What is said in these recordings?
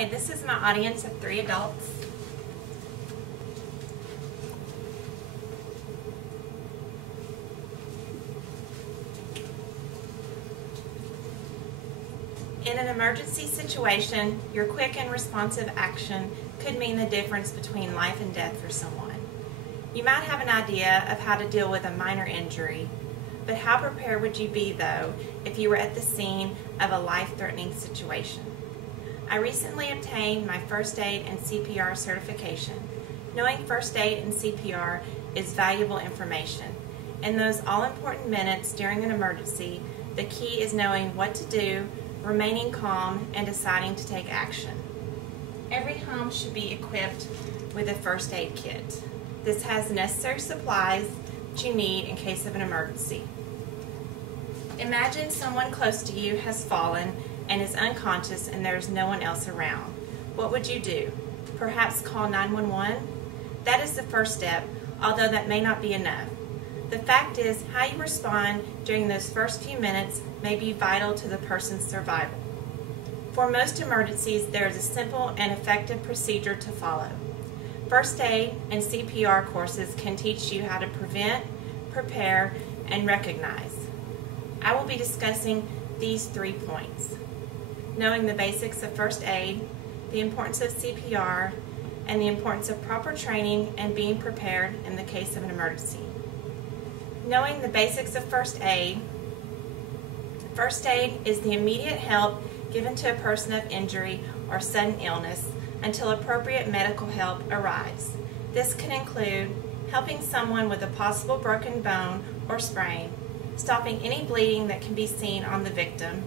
Okay, this is my audience of 3 adults. In an emergency situation, your quick and responsive action could mean the difference between life and death for someone. You might have an idea of how to deal with a minor injury, but how prepared would you be, though, if you were at the scene of a life-threatening situation? I recently obtained my First Aid and CPR certification. Knowing First Aid and CPR is valuable information. In those all-important minutes during an emergency, the key is knowing what to do, remaining calm, and deciding to take action. Every home should be equipped with a first aid kit. This has the necessary supplies that you need in case of an emergency. Imagine someone close to you has fallen and is unconscious and there is no one else around. What would you do? Perhaps call 911? That is the first step, although that may not be enough. The fact is, how you respond during those first few minutes may be vital to the person's survival. For most emergencies, there is a simple and effective procedure to follow. First Aid and CPR courses can teach you how to prevent, prepare, and recognize. I will be discussing these 3 points: knowing the basics of first aid, the importance of CPR, and the importance of proper training and being prepared in the case of an emergency. Knowing the basics of first aid is the immediate help given to a person of injury or sudden illness until appropriate medical help arrives. This can include helping someone with a possible broken bone or sprain, stopping any bleeding that can be seen on the victim,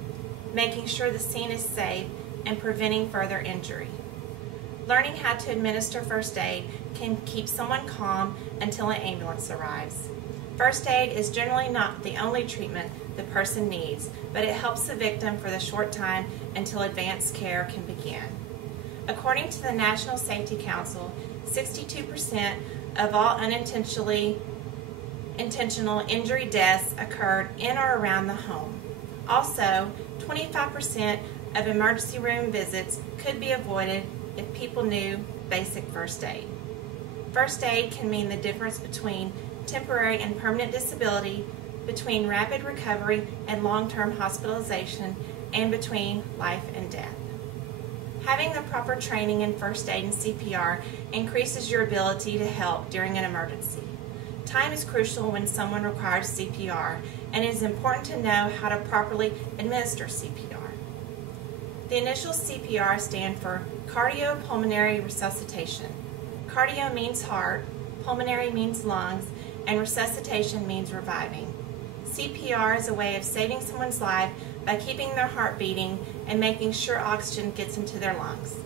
making sure the scene is safe, and preventing further injury. Learning how to administer first aid can keep someone calm until an ambulance arrives. First aid is generally not the only treatment the person needs, but it helps the victim for the short time until advanced care can begin. According to the National Safety Council, 62% of all intentional injury deaths occurred in or around the home. Also, 25% of emergency room visits could be avoided if people knew basic first aid. First aid can mean the difference between temporary and permanent disability, between rapid recovery and long-term hospitalization, and between life and death. Having the proper training in first aid and CPR increases your ability to help during an emergency. Time is crucial when someone requires CPR, and it is important to know how to properly administer CPR. The initial CPR stands for cardiopulmonary resuscitation. Cardio means heart, pulmonary means lungs, and resuscitation means reviving. CPR is a way of saving someone's life by keeping their heart beating and making sure oxygen gets into their lungs.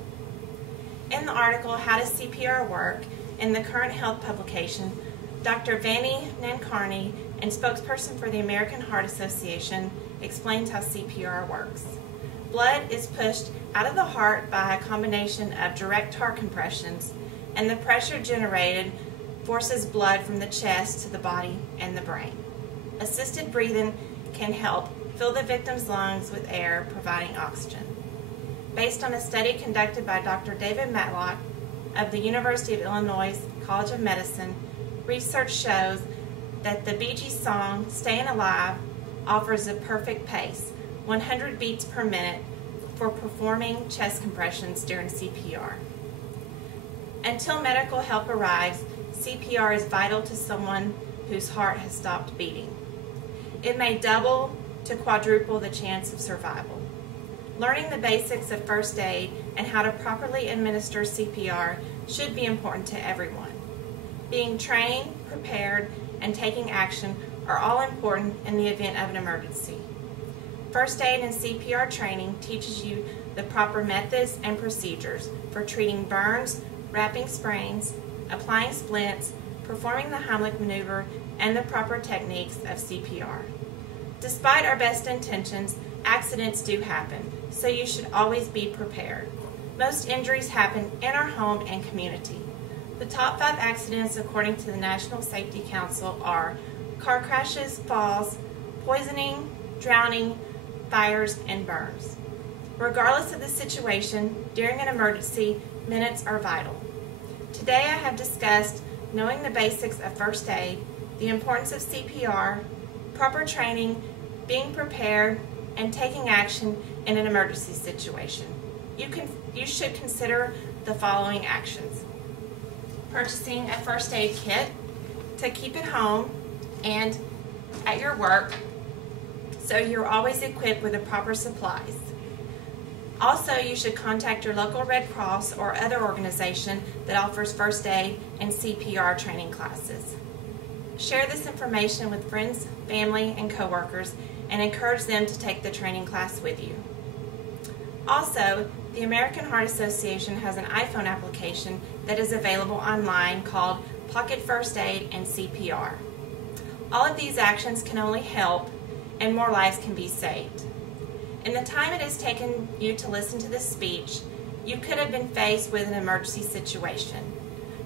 In the article, How Does CPR Work?, in the Current Health publication, Dr. Vani Nankarni, and spokesperson for the American Heart Association, explains how CPR works. Blood is pushed out of the heart by a combination of direct heart compressions, and the pressure generated forces blood from the chest to the body and the brain. Assisted breathing can help fill the victim's lungs with air, providing oxygen. Based on a study conducted by Dr. David Matlock of the University of Illinois College of Medicine, research shows that the Bee Gees song, Stayin' Alive, offers a perfect pace, 100 beats per minute, for performing chest compressions during CPR. Until medical help arrives, CPR is vital to someone whose heart has stopped beating. It may double to quadruple the chance of survival. Learning the basics of first aid and how to properly administer CPR should be important to everyone. Being trained, prepared, and taking action are all important in the event of an emergency. First aid and CPR training teaches you the proper methods and procedures for treating burns, wrapping sprains, applying splints, performing the Heimlich maneuver, and the proper techniques of CPR. Despite our best intentions, accidents do happen, so you should always be prepared. Most injuries happen in our home and community. The top 5 accidents according to the National Safety Council are car crashes, falls, poisoning, drowning, fires, and burns. Regardless of the situation, during an emergency, minutes are vital. Today I have discussed knowing the basics of first aid, the importance of CPR, proper training, being prepared, and taking action in an emergency situation. You should consider the following actions. Purchasing a first aid kit to keep at home and at your work so you're always equipped with the proper supplies. Also, you should contact your local Red Cross or other organization that offers first aid and CPR training classes. Share this information with friends, family, and coworkers and encourage them to take the training class with you. Also, the American Heart Association has an iPhone application that is available online called Pocket First Aid and CPR. All of these actions can only help, and more lives can be saved. In the time it has taken you to listen to this speech, you could have been faced with an emergency situation.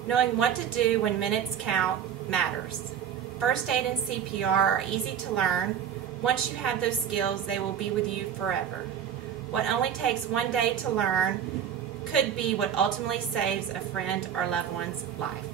Knowing what to do when minutes count matters. First aid and CPR are easy to learn. Once you have those skills, they will be with you forever. What only takes one day to learn could be what ultimately saves a friend or loved one's life.